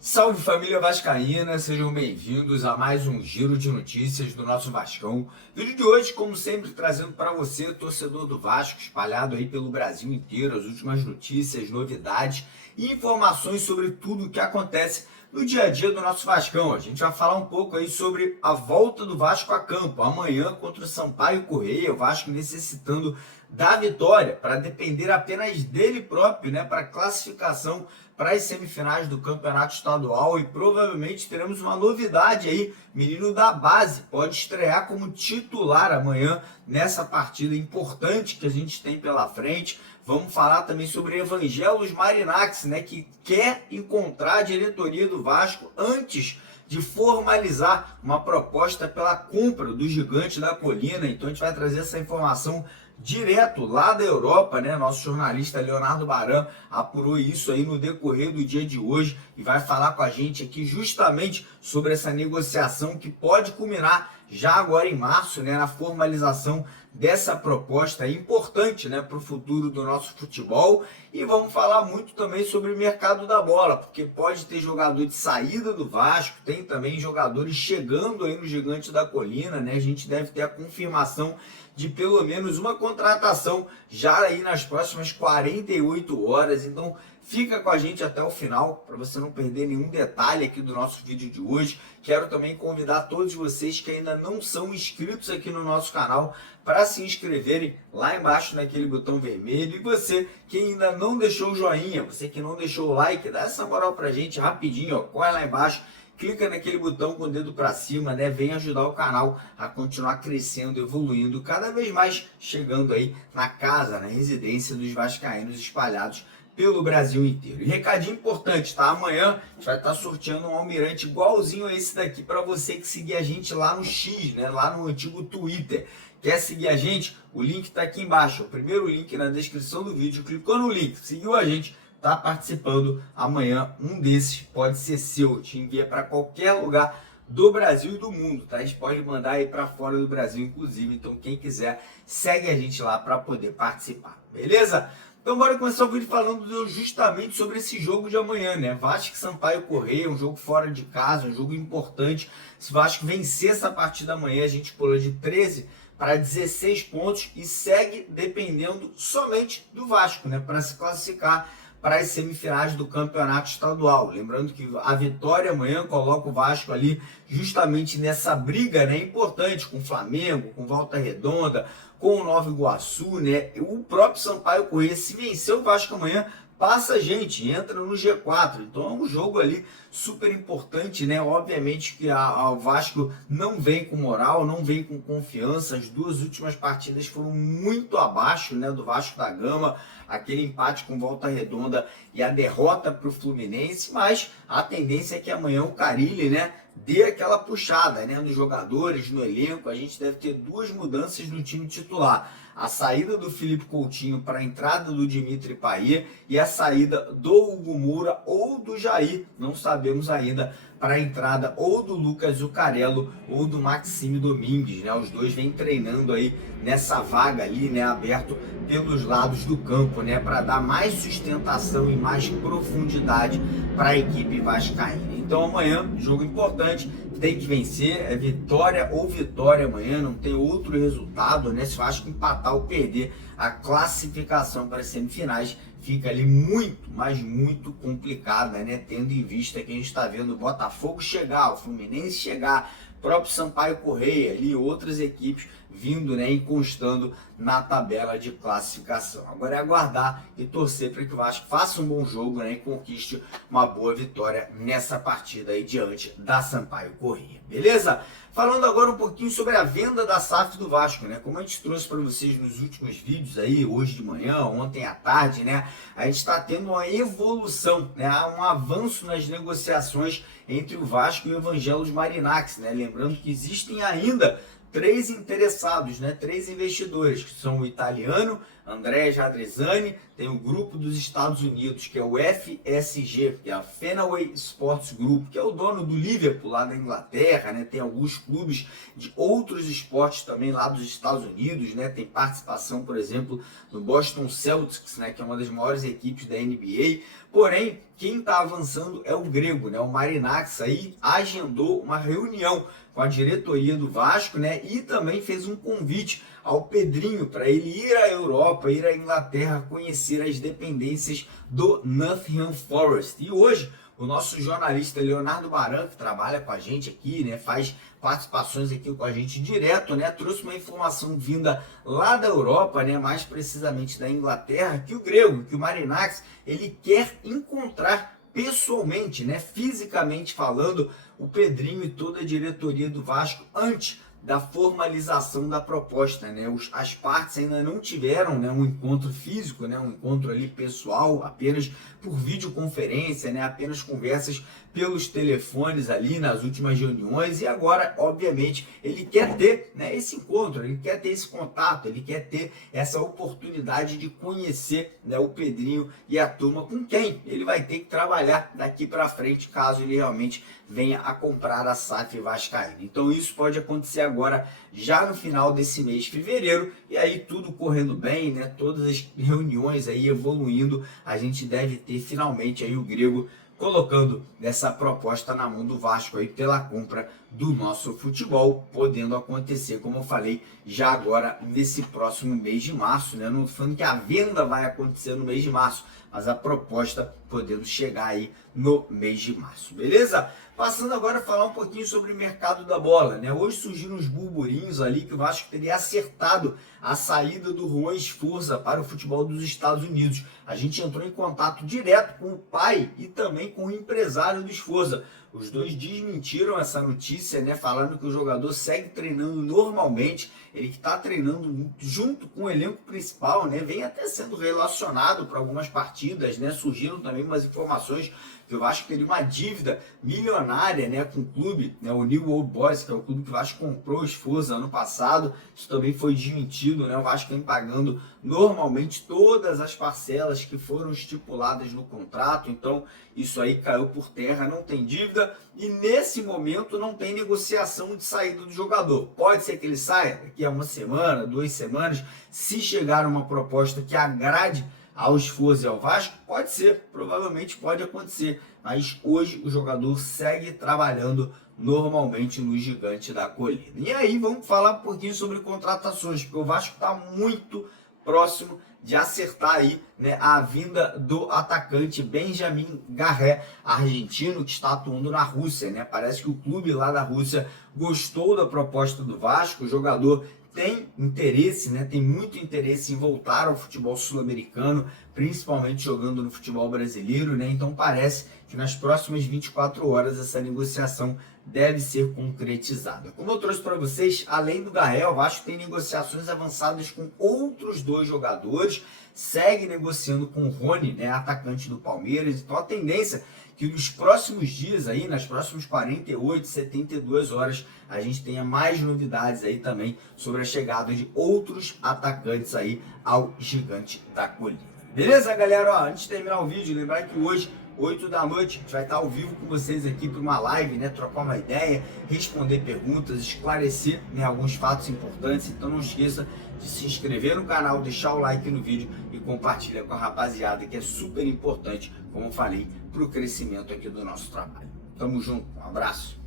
Salve família vascaína, sejam bem-vindos a mais um giro de notícias do nosso Vascão. Vídeo de hoje, como sempre, trazendo para você, torcedor do Vasco, espalhado aí pelo Brasil inteiro, as últimas notícias, novidades e informações sobre tudo o que acontece no dia a dia do nosso Vascão. A gente vai falar um pouco aí sobre a volta do Vasco a campo, amanhã contra o Sampaio Corrêa, o Vasco necessitando da vitória para depender apenas dele próprio, né, para classificação para as semifinais do Campeonato Estadual, e provavelmente teremos uma novidade aí, menino da base pode estrear como titular amanhã nessa partida importante que a gente tem pela frente. Vamos falar também sobre Evangelos Marináx, né, que quer encontrar a diretoria do Vasco antes de formalizar uma proposta pela compra do Gigante da Colina. Então a gente vai trazer essa informação direto lá da Europa, né? Nosso jornalista Leonardo Baran apurou isso aí no decorrer do dia de hoje e vai falar com a gente aqui justamente sobre essa negociação que pode culminar já agora em março, né, na formalização dessa proposta importante, né, para o futuro do nosso futebol. E vamos falar muito também sobre o mercado da bola, porque pode ter jogador de saída do Vasco, tem também jogadores chegando aí no Gigante da Colina, né? A gente deve ter a confirmação de pelo menos uma contratação já aí nas próximas 48 horas. Então fica com a gente até o final para você não perder nenhum detalhe aqui do nosso vídeo de hoje. Quero também convidar todos vocês que ainda não são inscritos aqui no nosso canal para se inscreverem lá embaixo naquele botão vermelho. E você que ainda não deixou o joinha, você que não deixou o like, dá essa moral pra gente rapidinho, ó, corre lá embaixo, clica naquele botão com o dedo para cima, né? Vem ajudar o canal a continuar crescendo, evoluindo, cada vez mais chegando aí na casa, na residência dos vascaínos espalhados pelo Brasil inteiro. E recadinho importante, tá? Amanhã a gente vai estar sorteando um almirante igualzinho a esse daqui para você que seguir a gente lá no X, né? Lá no antigo Twitter. Quer seguir a gente? O link está aqui embaixo, o primeiro link na descrição do vídeo. Clicou no link, seguiu a gente, tá participando. Amanhã um desses pode ser seu, te envia para qualquer lugar do Brasil e do mundo, tá? A gente pode mandar aí para fora do Brasil, inclusive. Então quem quiser, segue a gente lá para poder participar, beleza? Então bora começar o vídeo falando justamente sobre esse jogo de amanhã, né? Vasco e Sampaio Corrêa, um jogo fora de casa, um jogo importante. Se o Vasco vencer essa partida amanhã, a gente pula de 13 para 16 pontos e segue dependendo somente do Vasco, né, para se classificar para as semifinais do Campeonato Estadual. Lembrando que a vitória amanhã coloca o Vasco ali justamente nessa briga, né, importante com o Flamengo, com Volta Redonda, com o Nova Iguaçu, né? O próprio Sampaio Corrêa, se vencer o Vasco amanhã, passa a gente, entra no G4. Então é um jogo ali super importante, né? Obviamente que o Vasco não vem com moral, não vem com confiança. As duas últimas partidas foram muito abaixo, né, do Vasco da Gama. Aquele empate com Volta Redonda e a derrota para o Fluminense. Mas a tendência é que amanhã o Carille, né, dê aquela puxada, né, nos jogadores, no elenco. A gente deve ter duas mudanças no time titular: a saída do Felipe Coutinho para a entrada do Dimitri Payet e a saída do Hugo Moura ou do Jair, não sabemos ainda, para a entrada ou do Lucas Zuccarello ou do Maxime Domingues, né? Os dois vêm treinando aí nessa vaga ali, né, aberto pelos lados do campo, né, para dar mais sustentação e mais profundidade para a equipe vascaína. Então amanhã, jogo importante, tem que vencer, é vitória ou vitória amanhã, não tem outro resultado, né? Se o Vasco empatar ou perder, a classificação para as semifinais fica ali muito, mas muito complicada, né? Tendo em vista que a gente está vendo o Botafogo chegar, o Fluminense chegar, o próprio Sampaio Corrêa ali, outras equipes vindo, né, encostando na tabela de classificação. Agora é aguardar e torcer para que o Vasco faça um bom jogo, né, e conquiste uma boa vitória nessa partida aí diante da Sampaio Corrêa, beleza? Falando agora um pouquinho sobre a venda da SAF do Vasco, né? Como a gente trouxe para vocês nos últimos vídeos aí, hoje de manhã, ontem à tarde, né? A gente está tendo uma evolução, né? Um avanço nas negociações entre o Vasco e o Evangelos Marináx, né? Lembrando que existem ainda três interessados, né? Três investidores, que são o italiano, Andrés Radrizzani, tem o grupo dos Estados Unidos, que é o FSG, que é a Fenway Sports Group, que é o dono do Liverpool lá da Inglaterra, né? Tem alguns clubes de outros esportes também lá dos Estados Unidos, né? Tem participação, por exemplo, no Boston Celtics, né? Que é uma das maiores equipes da NBA. Porém, quem está avançando é o grego, né? O Marinakis aí agendou uma reunião com a diretoria do Vasco, né? E também fez um convite ao Pedrinho para ele ir à Europa, ir à Inglaterra, conhecer as dependências do Nottingham Forest. E hoje o nosso jornalista Leonardo Baran, que trabalha com a gente aqui, né, faz participações aqui com a gente direto, né, trouxe uma informação vinda lá da Europa, né, mais precisamente da Inglaterra, que o grego, que o Marinakis, ele quer encontrar pessoalmente, né, fisicamente falando, o Pedrinho e toda a diretoria do Vasco antes da formalização da proposta, né? As partes ainda não tiveram, né, um encontro físico, né, um encontro ali pessoal, apenas por videoconferência, né, apenas conversas pelos telefones ali nas últimas reuniões, e agora, obviamente, ele quer ter, né, esse encontro, ele quer ter esse contato, ele quer ter essa oportunidade de conhecer, né, o Pedrinho e a turma com quem ele vai ter que trabalhar daqui para frente, caso ele realmente venha a comprar a SAF vascaína. Então isso pode acontecer agora, já no final desse mês de fevereiro, e aí tudo correndo bem, né, todas as reuniões aí evoluindo, a gente deve ter finalmente aí o grego colocando essa proposta na mão do Vasco aí pela compra do nosso futebol, podendo acontecer, como eu falei, já agora nesse próximo mês de março, né? Não tô falando que a venda vai acontecer no mês de março, mas a proposta podendo chegar aí no mês de março, beleza? Passando agora a falar um pouquinho sobre o mercado da bola, né? Hoje surgiram uns burburinhos ali que o Vasco teria acertado a saída do Juan Esforza para o futebol dos Estados Unidos. A gente entrou em contato direto com o pai e também com o empresário do Esforza. Os dois desmentiram essa notícia, né, falando que o jogador segue treinando normalmente, ele que está treinando junto com o elenco principal, né, vem até sendo relacionado para algumas partidas, né, surgiram também umas informações que o Vasco teria uma dívida milionária, né, com o clube, né, o New Old Boys, que é o clube que o Vasco comprou o Esforza ano passado. Isso também foi desmentido, né, o Vasco vem pagando normalmente todas as parcelas que foram estipuladas no contrato, então isso aí caiu por terra, não tem dívida e nesse momento não tem negociação de saída do jogador. Pode ser que ele saia daqui a uma semana, 2 semanas, se chegar uma proposta que agrade ao Esforza e ao Vasco, pode ser, provavelmente pode acontecer, mas hoje o jogador segue trabalhando normalmente no Gigante da Colina. E aí vamos falar um pouquinho sobre contratações, porque o Vasco está muito próximo de acertar aí, né, a vinda do atacante Benjamin Garré, argentino, que está atuando na Rússia, né? Parece que o clube lá da Rússia gostou da proposta do Vasco, o jogador tem interesse, né, tem muito interesse em voltar ao futebol sul-americano, principalmente jogando no futebol brasileiro, né? Então parece que nas próximas 24 horas essa negociação deve ser concretizada. Como eu trouxe para vocês, além do Garré, o Vasco tem negociações avançadas com outros 2 jogadores, segue negociando com o Rony, né, atacante do Palmeiras. Então a tendência é que nos próximos dias, aí, nas próximas 48, 72 horas, a gente tenha mais novidades aí também sobre a chegada de outros atacantes aí ao Gigante da Colina. Beleza, galera? Ó, antes de terminar o vídeo, lembrar que hoje, 8 da noite, a gente vai estar ao vivo com vocês aqui para uma live, né? Trocar uma ideia, responder perguntas, esclarecer, né, alguns fatos importantes. Então não esqueça de se inscrever no canal, deixar o like no vídeo e compartilhar com a rapaziada, que é super importante, como eu falei, para o crescimento aqui do nosso trabalho. Tamo junto, um abraço.